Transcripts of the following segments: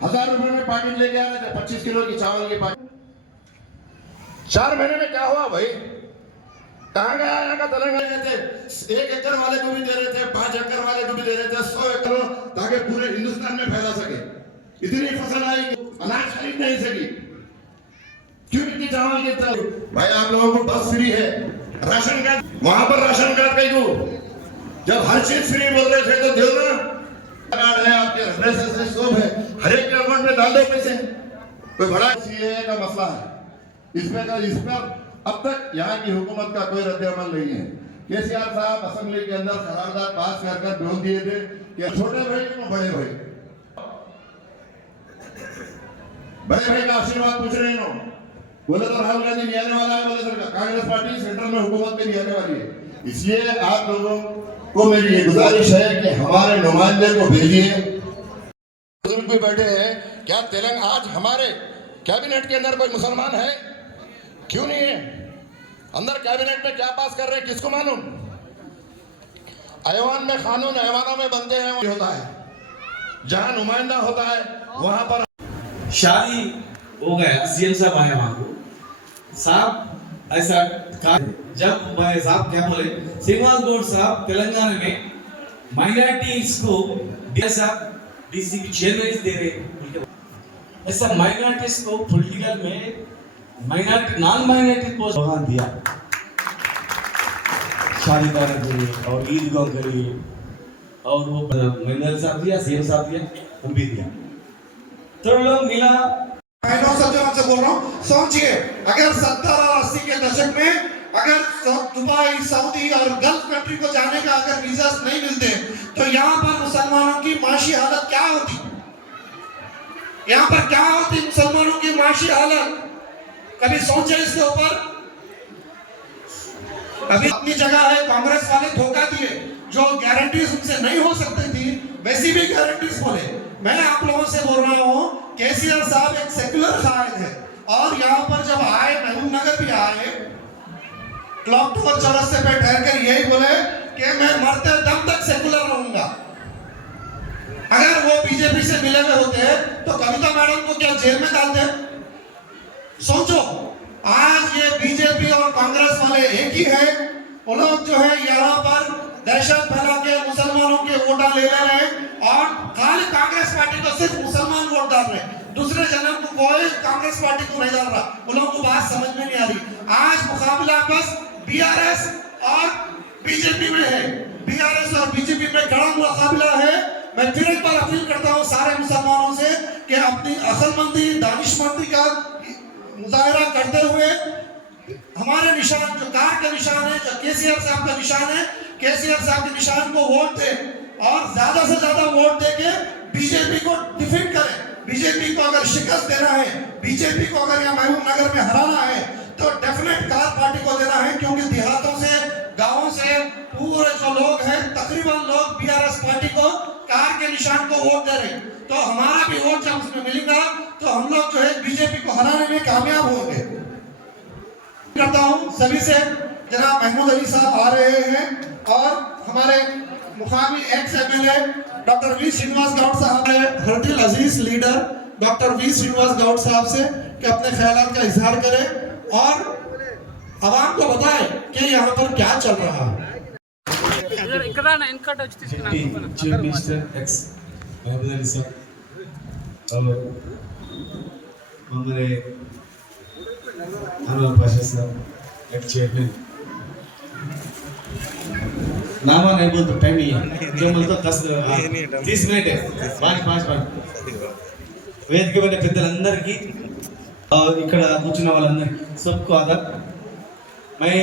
1000 रुपए में पैकेट लेके आ रहे थे, 25 किलो की चावल की पैकेट। 4 महीने में क्या हुआ भाई? कहाँ गया यहाँ का तेलंगाना? थे 1 एकड़ वाले को भी दे रहे थे, 5 एकड़ वाले को भी दे रहे थे, 100 एकड़, ताकि पूरे हिंदुस्तान में फैला सके। इतनी फसल आई कि अनाज खरीद नहीं सकी। क्यों इतनी चावल की तरह? भाई आप लोगों को बस फ्री है, राशन कार्ड, वहां पर राशन कार्ड कहीं को जब हर चीज फ्री बोल रहे थे तो दो ना। कार्ड है आपके, रेशन से सब है, हर एक के अकाउंट में डाल दो पैसे। कोई बड़ा सीए का मसला है, इस पर अब तक यहाँ की हुकूमत का कोई रद्द-ए-अमल नहीं है। केसीआर साहब असेंबली के अंदर करारदाद पास कर बोल दिए थे कि छोटे भाई को बड़े भाई का आशीर्वाद पूछ रहे हो। बोले तो राहुल गांधी नहीं आने वाला है, बोले सरकार कांग्रेस पार्टी सेंट्रल में हुकूमत में नहीं आने वाली है। इसलिए आप लोगों को मेरी ये गुजारिश है कि हमारे नुमाइंदे को भेजिए। बुजुर्ग भी बैठे हैं, क्या तेलंगाना आज हमारे कैबिनेट के अंदर कोई मुसलमान है? क्यों नहीं है? अंदर कैबिनेट में क्या पास कर रहे हैं किसको मालूम? ऐवान में कानून ऐवानों में बनते हैं, होता है जहां नुमाइंदा होता है वहां पर शादी हो गया। सीएम साहब आए वहां को, साहब ऐसा जब साहब क्या बोले, श्रीनिवास गौड़ साहब तेलंगाना में माइनॉरिटीज को डीसी की चेयरमैन दे रहे, ऐसा माइनॉरिटीज को पॉलिटिकल में माइनॉरिटी नॉन माइनॉरिटी को भगवान दिया शादी करने के लिए और ईदगाह के लिए, और वो मंगल साहब दिया, सीएम साहब दिया, हम भी दिया, तो लोग मिला। मैं नौ सज्जनों से बोल रहा हूँ, सोचिए अगर 70 और 80 के दशक में अगर दुबई, सऊदी और गल्फ कंट्री को जाने का अगर वीजा नहीं मिलते तो यहाँ पर मुसलमानों की माशी हालत क्या होती? यहाँ पर क्या होती मुसलमानों की माशी हालत? कभी सोचे इसके ऊपर? अभी अपनी जगह है, कांग्रेस वाले धोखा दिए, जो गारंटीज उनसे नहीं हो सकती थी वैसी भी गारंटीज बोले। मैं आप लोगों से बोल रहा हूँ, केसीआर साहब एक सेक्युलर कायद है और यहाँ पर जब आए, महबूब नगर भी आए, क्लॉक टावर चौरस्ते पे ठहर कर यही बोले कि मैं मरते दम तक सेक्युलर रहूंगा। अगर वो बीजेपी से मिले हुए होते तो कविता मैडम को क्या जेल में डालते? सोचो, आज ये बीजेपी और कांग्रेस वाले एक ही है। वो लोग जो है यहाँ पर दहशत फैला के मुसलमानों के वोटा ले रहे हैं और खाली कांग्रेस पार्टी को सिर्फ मुसलमान वोट डाल रहे हैं, दूसरे जनों को कोई कांग्रेस पार्टी को नहीं डाल रहा। उन लोगों को बात समझ में नहीं आ रही। आज मुकाबला बस बीआरएस और बीजेपी में है, बीआरएस और बीजेपी में कड़ा मुकाबला है। मैं फिर एक बार अपील करता हूँ सारे मुसलमानों से कि अपनी अक्लमंदी, दानिशमंदी का मुजाहरा करते हुए हमारे निशान, जो कार का निशान है, जो केसीआर साहब का निशान है, केसीआर साहब के निशान को वोट दे और ज्यादा से ज्यादा वोट देके बीजेपी को डिफीट करें। बीजेपी को अगर शिकस्त देना है, बीजेपी को अगर यहाँ महबूब नगर में हराना है तो डेफिनेट कार पार्टी को देना है, क्योंकि देहातों से, गांवों से पूरे जो लोग हैं तकरीबन लोग बीआरएस पार्टी को कार के निशान को वोट दे रहे। तो हमारा भी वोट जब उसमें मिलेगा तो हम लोग जो है बीजेपी को हराने में कामयाब होंगे। करता हूं सभी से, जनाब महमूद अली साहब आ रहे हैं और हमारे मुकामी ex MLA doctor V Srinivas Goud साहब है, हर्टिल अजीज leader doctor V Srinivas Goud साहब से कि अपने ख्यालात का इजहार करें और आवाम को बताएं कि यहाँ पर क्या चल रहा है। Chief minister ex Mahmood Ali sahab और हमारे अनवर पाशा साहब एक्स चेयरमैन, नामा नहीं बोलते, टाइम नहीं है, जो बोलते 30 मिनट है, 5 వేదిక పైన పెద్దలందరికీ ఇక్కడ కూర్చున్న వాళ్ళందరికీ सबको आदाब। मैं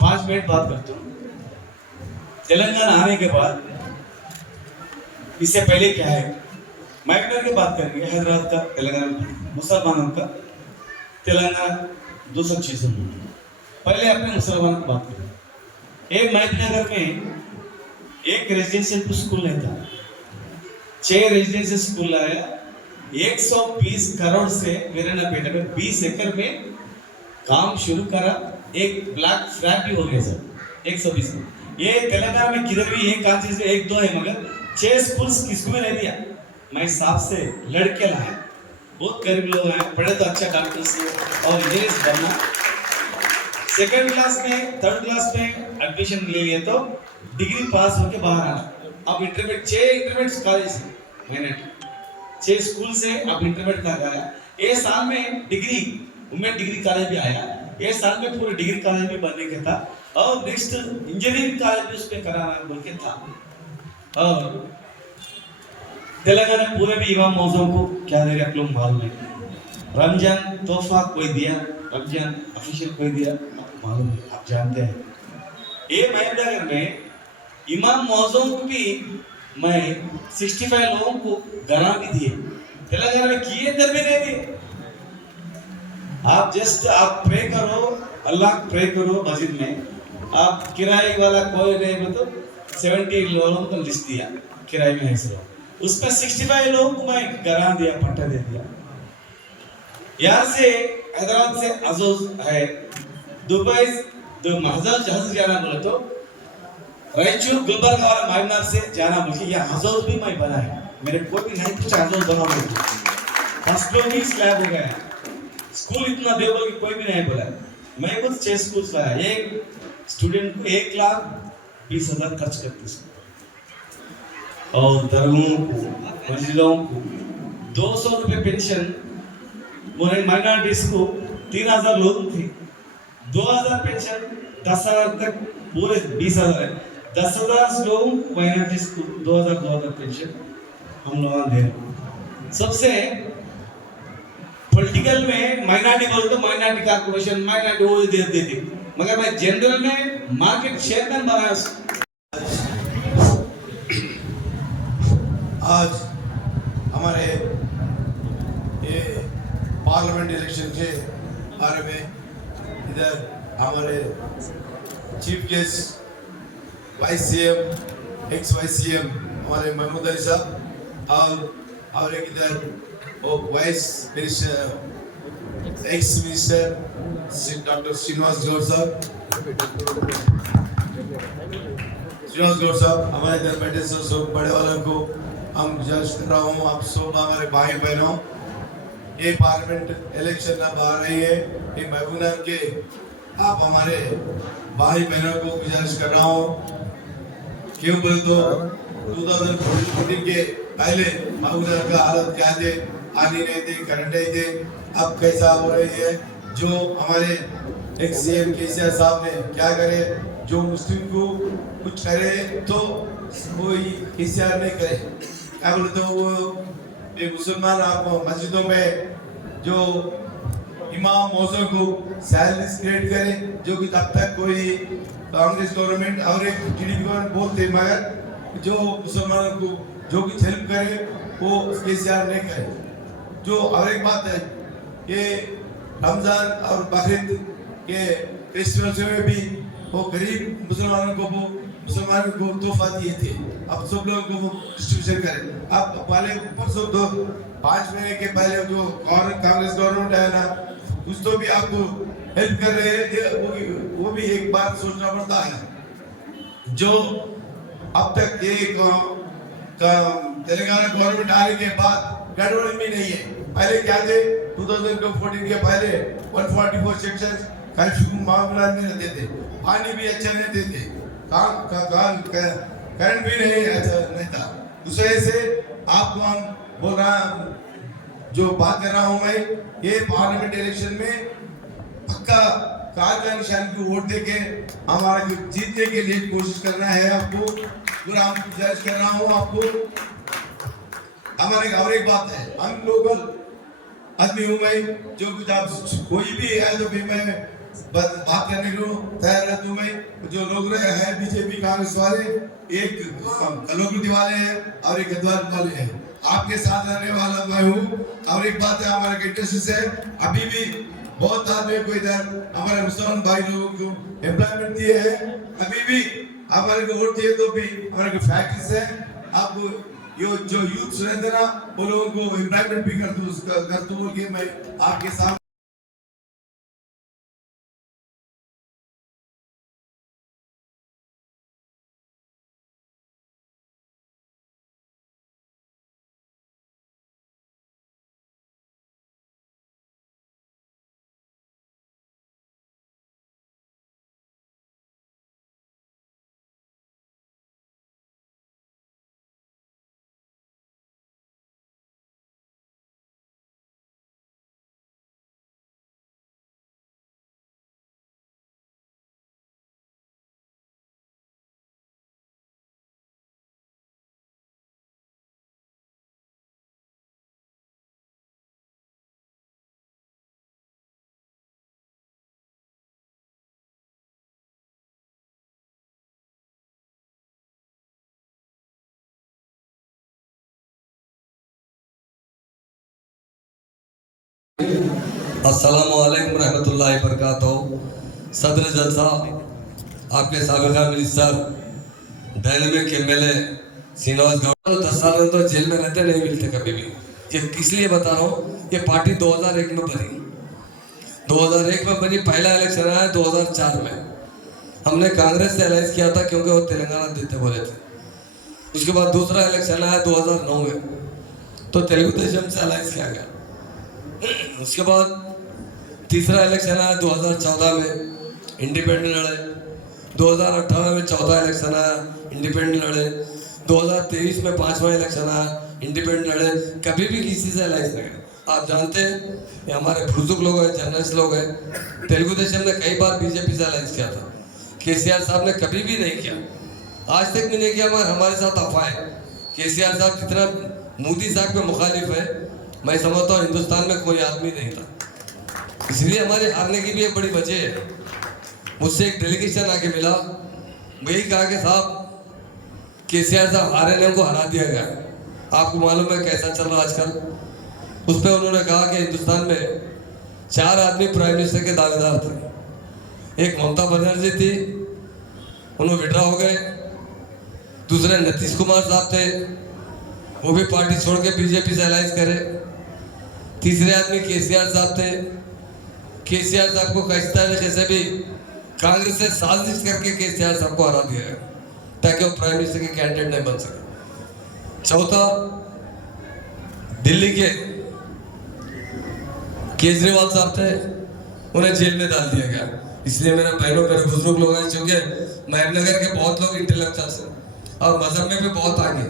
5 मिनट बात करता हूँ। तेलंगाना आने के बाद इससे पहले क्या है, मैग्नर की बात करेंगे, हैदराबाद का, तेलंगाना मुसलमानों का, तेलंगाना 200 चीज़ों में। पहले अपने मुसलमानों की बात करें। एक मैग्नगर में एक रेजिडेंशियल स्कूल नहीं था, 6 रेजिडेंशियल स्कूल आया। 120 करोड़ से वीरानापेट में 20 एकड़ में काम शुरू करा। एक ब्लैक फ्लैग भी हो गया सर, 120 में। ये तेलंगाना में किधर भी एक काम चीज 1-2 है, मगर 6 स्कूल्स किसको में ले दिया। मैं साहब से लड़के लाया, बहुत गरीब लोग हैं, पढ़े तो अच्छा डॉक्टर से और इंजीनियर बनना। सेकंड क्लास में थर्ड क्लास में एडमिशन ले लिए तो डिग्री पास होके बाहर आना। अब इंटरमीडिएट 6 इंटरमीडिएट कॉलेज मैंने 6 स्कूल से अब इंटरमीडिएट तक आया। ये साल में डिग्री वुमेन डिग्री कॉलेज भी आया, ये साल में पूरे डिग्री कॉलेज भी बनने के था और नेक्स्ट इंजीनियरिंग कॉलेज भी उसमें कराना बोल के था। और तेलंगाना पूरे भी इमाम मौजों को क्या दे रहे आप लोग मालूम है। रमजान तोहफा कोई दिया, रमजान ऑफिशियल कोई दिया, आपको मालूम है, आप जानते हैं। ये महेंद्रनगर में इमाम मौजों को भी मैं 65 लोगों को गाना भी दिए, तेलंगाना में किए इधर भी नहीं दिए। आप जस्ट आप प्रे करो, अल्लाह प्रे करो मस्जिद में, आप किराए वाला कोई नहीं मतलब 70 लोगों को लिस्ट दिया किराए में है सिर्फ, उसमें 65 लोगों को मैं गाना दिया, पट्टा दे दिया। यहाँ से हैदराबाद से अजोज है, दुबई जो महजल जहाज जाना बोले तो रायचूर गुलबर्गा वाला मायनार से जाना बोल के यहाँ हजोज भी मैं बना है। मेरे कोई भी नहीं पूछा हजोज बना बोल के, फर्स्ट फ्लोर ही स्लैब हो गया। स्कूल इतना दे बोल के कोई भी नहीं बोला। मैं खुद 6 स्कूल लाया, एक स्टूडेंट को 1,20,000 खर्च करते हैं और दरगाहों को मस्जिदों को 200 रुपये पेंशन। माइनॉरिटीज को 3,000 लोग थे, 2,000 पेंशन, 10,000 तक पूरे 20,000 है, 10,000 लोग माइनॉरिटीज को 2,000 पेंशन हम लोग दे रहे। सबसे पॉलिटिकल में माइनॉरिटी बोल तो माइनॉरिटी कॉर्पोरेशन माइनॉरिटी वो दे देती, मगर मैं जनरल में मार्केट चेयरमैन बनाया। आज हमारे ये पार्लियामेंट इलेक्शन के बारे में इधर हमारे chief guest vice CM ex vice CM हमारे महमूद अली साहब और एक इधर vice minister ex minister doctor Srinivas Goud sahab, हमारे इधर बैठे सब बड़े वालों को हम गुजारिश कर रहा हूँ, आप सब हमारे भाई बहनों, ये पार्लियामेंट इलेक्शन अब आ रही है, ये महबूबनगर के आप हमारे भाई बहनों को गुजारिश कर रहा हूँ। क्यों बोले तो 2014 के पहले महबूबनगर का हालत क्या थे, पानी नहीं थे, करंट नहीं थे, अब कैसा हो रही है। जो हमारे एक सीएम केसीआर साहब ने क्या करे, जो मुस्लिम को कुछ करे तो वो केसीआर नहीं करे, क्या बोले तो वो ये मुसलमान आपको मस्जिदों में जो इमाम मौजों को सैलरीज क्रिएट करे, जो कि तब तक कोई कांग्रेस गवर्नमेंट और एक टीडीपी गवर्नमेंट बोलते, मगर जो मुसलमानों को जो कुछ हेल्प करे वो केसीआर नहीं करे। जो और एक बात है, ये रमजान और बकरीद के फेस्टिवल्स में भी वो गरीब मुसलमानों को तोहफा दिए थे, अब सब लोगों को वो डिस्ट्रीब्यूशन करें। अब पहले परसों 5 महीने के पहले जो कांग्रेस गवर्नमेंट है ना, उस तो भी आपको हेल्प कर रहे हैं, वो भी एक बात सोचना पड़ता है। जो अब तक ये तेलंगाना गवर्नमेंट आने के बाद गड़बड़ी भी नहीं है। पहले क्या थे 2014 के पहले 144 सेक्शन मामला में रहते थे, पानी भी अच्छा नहीं देते, करंट भी नहीं अच्छा नहीं था। उस वजह से आपको हम बोल रहा जो बात कर रहा हूँ मैं, ये पार्लियामेंट इलेक्शन में पक्का कार का निशान की वोट देके हमारा जीतने के लिए कोशिश करना है। आपको पूरा हम गुजारिश कर रहा हूँ आपको। हमारे और एक बात है, हम लोकल आदमी हूँ मैं, जो कुछ आप कोई भी है तो भी मैं बात करने को तैयार रहता हूँ मैं। जो लोग रहे हैं बीजेपी कांग्रेस वाले, एक कलोकृति वाले हैं और एक गद्दार वाले हैं, आपके साथ रहने वाला मैं हूँ। और एक बात है, हमारा इंडस्ट्रीज है, अभी भी बहुत आदमी को इधर हमारे मुसलमान भाई लोगों को एम्प्लॉयमेंट दिए है, अभी भी हमारे को वोट दिए तो भी हमारे को फैक्ट्रीज है। आपको जो यूथ रहते ना, वो लोगों को एम्प्लॉयमेंट भी कर दूँ बोल के मैं आपके सामने अस्सलामुअलैकुम रहमतुल्लाहि वबरकातुहू। सदर जलसा, आपके साबिका minister, dynamic MLA Srinivas Goud 10 साल तो जेल में रहते नहीं मिलते कभी भी। ये किस लिए बता रहा हूँ, ये पार्टी 2001 में बनी, 2001 में बनी। पहला इलेक्शन आया 2004 में, हमने कांग्रेस से अलायंस किया था क्योंकि वो तेलंगाना देते बोले थे। उसके बाद दूसरा इलेक्शन आया 2009 में, तो तेलुगु देशम से अलायंस किया गया। उसके बाद तीसरा इलेक्शन आया 2014 में, इंडिपेंडेंट लड़े। 2018 में चौथा इलेक्शन आया, इंडिपेंडेंट लड़े। 2023 में 5वां इलेक्शन आया, इंडिपेंडेंट लड़े। कभी भी किसी से अलायंस नहीं किया। आप जानते हैं ये हमारे बुजुर्ग लोग हैं, जर्नलिस्ट लोग हैं। तेलुगु देशम ने कई बार बीजेपी से अलायंस किया था, केसीआर साहब ने कभी भी नहीं किया, आज तक भी नहीं किया। मगर हमारे साथ अफवाह है, केसीआर साहब जितना मोदी साहब के मुखालिफ है, मैं समझता हूँ हिंदुस्तान में कोई आदमी नहीं था। इसलिए हमारे हारने की भी एक बड़ी वजह है। मुझसे एक डेलीगेशन आके मिला, वही कहा कि साहब केसीआर साहब हारे ने उनको हरा दिया गया। आपको मालूम है कैसा चल रहा आजकल। उस पर उन्होंने कहा कि हिंदुस्तान में 4 आदमी प्राइम मिनिस्टर के दावेदार थे। एक ममता बनर्जी थी, उन्होंने विड्रा हो गए। दूसरे नीतीश कुमार साहब थे, वो भी पार्टी छोड़ के बीजेपी से अलायंस करे। तीसरे आदमी केसीआर साहब थे। केसीआर साहब को किसी तरीके से भी कांग्रेस से साजिश करके केसीआर साहब को हरा दिया गया ताकि वो प्राइम मिनिस्टर के कैंडिडेट नहीं बन सके। चौथा, दिल्ली के केजरीवाल साहब थे, उन्हें जेल में डाल दिया गया। इसलिए मेरे बहनों, मेरे बुजुर्ग लोग हैं, चूंकि महबूबनगर के बहुत लोग इंटेलेक्चुअल्स हैं और मजहब में भी बहुत आगे।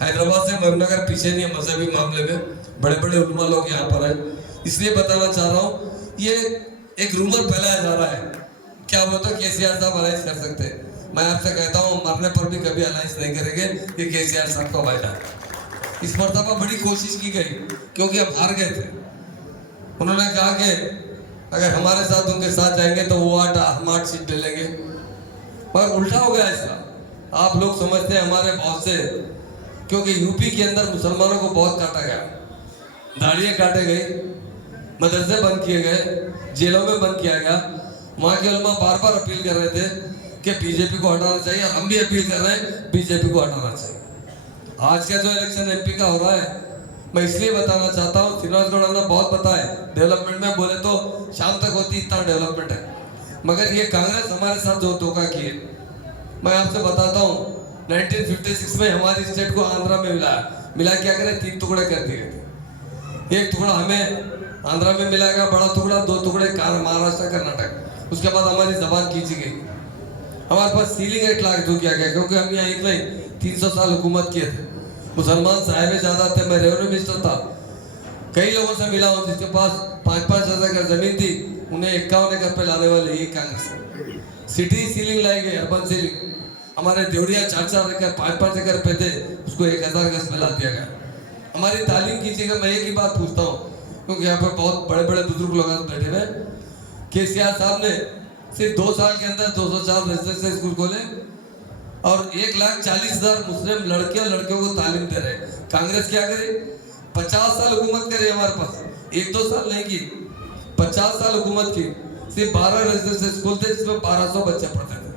हैदराबाद से महबूबनगर पीछे नहीं है मजहबी मामले में, बड़े बड़े उलमा लोग यहाँ पर हैं। इसलिए बताना चाह रहा हूँ, ये एक रूमर फैलाया जा रहा है क्या बोलता केसीआर साहब अलायंस कर सकते हैं। मैं आपसे कहता हूँ मरने पर भी कभी अलायंस नहीं करेंगे, ये केसीआर साहब का वायदा है। इस मरतबा बड़ी कोशिश की गई क्योंकि हम हार गए थे। उन्होंने कहा कि अगर हमारे साथ उनके साथ जाएंगे तो वो 8 सीट ले लेंगे, पर उल्टा हो गया इसका। आप लोग समझते हैं हमारे बहुत से, क्योंकि यूपी के अंदर मुसलमानों को बहुत काटा गया, दाढ़ियाँ काटे गई, मदरसे बंद किए गए, जेलों में बंद किया गया। वहाँ के उलमा बार बार अपील कर रहे थे कि बीजेपी को हटाना चाहिए, और हम भी अपील कर रहे हैं बीजेपी को हटाना चाहिए। आज का जो इलेक्शन एमपी का हो रहा है, मैं इसलिए बताना चाहता हूँ, श्रीनिवास गौड़ ने बहुत बताया डेवलपमेंट में, बोले तो शाम तक होती इतना डेवलपमेंट है, मगर ये कांग्रेस हमारे साथ जो धोखा की है। मैं आपसे बताता हूँ 1956 में हमारी स्टेट को आंध्रा में मिला क्या करें, 3 टुकड़े कर दिए थे। एक टुकड़ा हमें आंध्रा में मिलाएगा, बड़ा टुकड़ा, 2 टुकड़े महाराष्ट्र कर्नाटक। उसके बाद हमारी जबान खींची गई, हमारे पास सीलिंग रेट लागू किया गया क्योंकि हम यहाँ इतने 300 साल हुकूमत किए थे। मुसलमान साहिब ज़्यादा थे, मैं रेवेन्यू मिनिस्टर था। कई लोगों से मिला हूँ जिसके पास 5-5 हज़ार एकड़ जमीन थी, उन्हें 51 एकड़ पे लाने वाले ये कांग्रेस। सिटी सीलिंग लाई गई, अर्बन सीलिंग। हमारे देवड़िया 4-4 एकड़ 5-5 एकड़ पे थे, उसको 1000 गज में ला दिया गया। हमारी तालीम कीजिएगा। मैं एक ही बात पूछता हूँ क्योंकि यहाँ पे बहुत बड़े बड़े बुजुर्ग लोग बैठे हुए। केसीआर साहब ने सिर्फ 2 साल के अंदर 204 रेजिडेंशियल स्कूल खोले और 1,40,000 मुस्लिम लड़के और लड़कियों को तालीम दे रहे। कांग्रेस क्या करे, 50 साल हुकूमत करे हमारे पास, 1-2 साल नहीं की, 50 साल हुकूमत की। सिर्फ 12 रेजिडेंशियल स्कूल थे जिसमें 1200 बच्चे पढ़ते थे।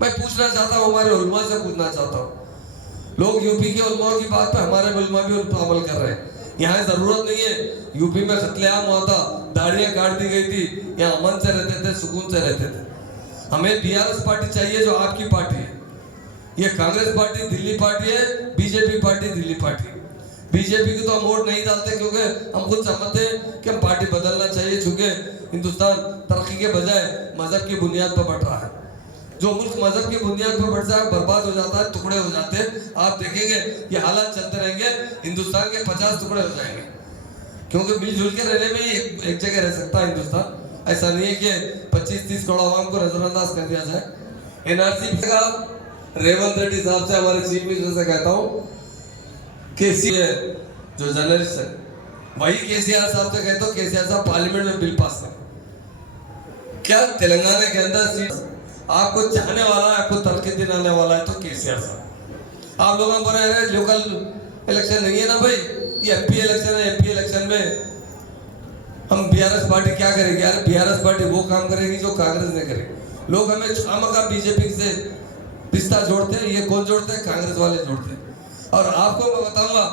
मैं पूछना चाहता हूँ, हमारे उलमा से पूछना चाहता हूँ, लोग यूपी के उलमा की बात पे हमारे उलमा भी उन पर अमल कर रहे हैं। यहाँ जरूरत नहीं है, यूपी में कत्लेआम हुआ था, दाढ़ियाँ काट दी गई थी, यहाँ अमन से रहते थे, सुकून से रहते थे। हमें बीआरएस पार्टी चाहिए जो आपकी पार्टी है। ये कांग्रेस पार्टी दिल्ली पार्टी है, BJP party Delhi party. BJP को तो हम वोट नहीं डालते क्योंकि हम खुद समझते हैं कि हम पार्टी बदलना चाहिए, चूंकि हिंदुस्तान तरक्की के बजाय मजहब की बुनियाद पर बढ़ रहा है। जो मुल्क मजहब की बुनियाद पर बढ़ जाए बर्बाद हो जाता है, टुकड़े हो जाते हैं। आप देखेंगे ये हालात चलते रहेंगे, हिंदुस्तान के 50 टुकड़े हो जाएंगे, क्योंकि मिलजुल के रहने में ही एक जगह रह सकता है हिंदुस्तान। ऐसा नहीं है कि 25-30 करोड़ आवाम को नजरअंदाज कर दिया जाए। एनआरसी का रेवंत रेड्डी साहब से, हमारे चीफ मिनिस्टर से कहता हूँ कि जो जर्नलिस्ट है वही केसीआर साहब से कहता हूँ, केसीआर साहब पार्लियामेंट में बिल पास करें। क्या तेलंगाना के अंदर सीट आपको चाहने वाला है, आपको तलके दिलाने वाला है तो केसीआर साहब। आप लोगों पर रहे लोकल इलेक्शन नहीं है ना भाई, ये एमपी इलेक्शन है। एमपी इलेक्शन में हम बीआरएस पार्टी क्या करेगी? यार बीआरएस पार्टी वो काम करेगी जो कांग्रेस ने करे। लोग हमें खामखा बीजेपी से रिश्ता जोड़ते हैं, ये कौन जोड़ते हैं? कांग्रेस वाले जोड़ते हैं। और आपको मैं बताऊंगा,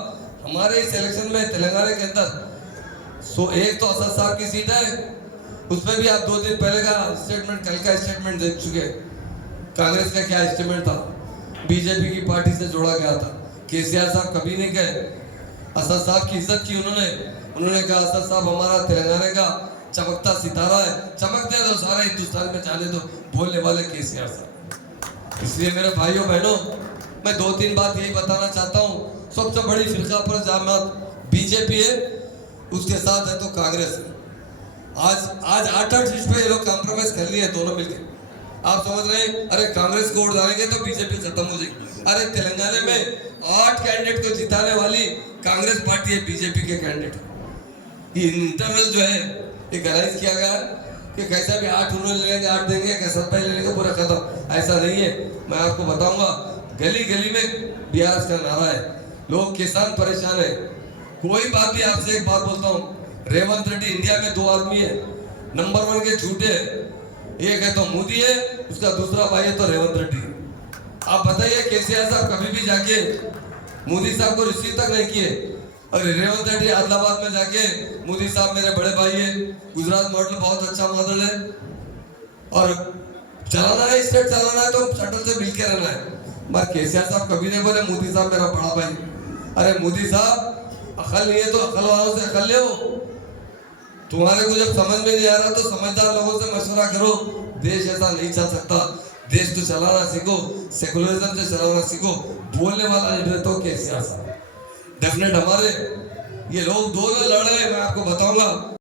हमारे इस इलेक्शन में तेलंगाना के अंदर एक तो असद साहब की सीट है, उसमें भी आप 2 दिन पहले का स्टेटमेंट, कल का स्टेटमेंट देख चुके। कांग्रेस का क्या स्टेटमेंट था? बीजेपी की पार्टी से जोड़ा गया था। केसीआर साहब कभी नहीं गए, असद साहब की इज्जत की उन्होंने कहा असद साहब हमारा तेलंगाना का चमकता सितारा है, चमकते दो, सारे हिंदुस्तान में जाने दो, बोलने वाले केसीआर साहब। इसलिए मेरे भाइयों बहनों, मैं 2-3 बात यही बताना चाहता हूँ। सबसे बड़ी फिरका पर जमात बीजेपी है, उसके साथ है तो कांग्रेस है। आज 8-8 सीट पे ये लोग कॉम्प्रोमाइज कर लिए दोनों मिलकर। आप समझ रहे हैं, अरे कांग्रेस को वोट डालेंगे तो बीजेपी खत्म हो जाएगी। अरे तेलंगाना में 8 कैंडिडेट को जिताने वाली कांग्रेस पार्टी है, बीजेपी के कैंडिडेट। ये इंटरनल जो है ये गलाइज किया गया कि कैसा भी 8 उन्होंने ले लेंगे, 8 देंगे, कैसा पहले ले लेंगे, पूरा खत्म। ऐसा नहीं है। मैं आपको बताऊंगा, गली गली में बीआरएस का नारा है, लोग किसान परेशान है। कोई बात भी आपसे एक बात बोलता हूँ, रेवंत रेड्डी इंडिया में 2 आदमी है, नंबर 1 के झूठे है। एक है तो मोदी है, उसका दूसरा भाई है तो रेवंत रेड्डी। आप बताइए केसीआर साहब कभी भी जाके मोदी साहब को रिसीव तक नहीं किए, और रेवंत रेड्डी आदिलाबाद में जाके मोदी साहब मेरे बड़े भाई है, गुजरात मॉडल बहुत अच्छा मॉडल है, और चलाना है स्टेट चलाना है तो शटल से मिलकर रहना है। मगर केसीआर साहब कभी नहीं बोले मोदी साहब मेरा बड़ा भाई। अरे मोदी साहब अकल नहीं है तो अकल वालों से अकल ले। तुम्हारे को जब समझ में नहीं आ रहा तो समझदार लोगों से मशवरा करो। देश ऐसा नहीं चल सकता, देश को चलाना सीखो, सेकुलरिज्म से चलाना सीखो। बोलने वाला लीडर तो केसीआर साहब डेफिनेट हमारे। ये लोग 2 लड़ रहे हैं, मैं आपको बताऊंगा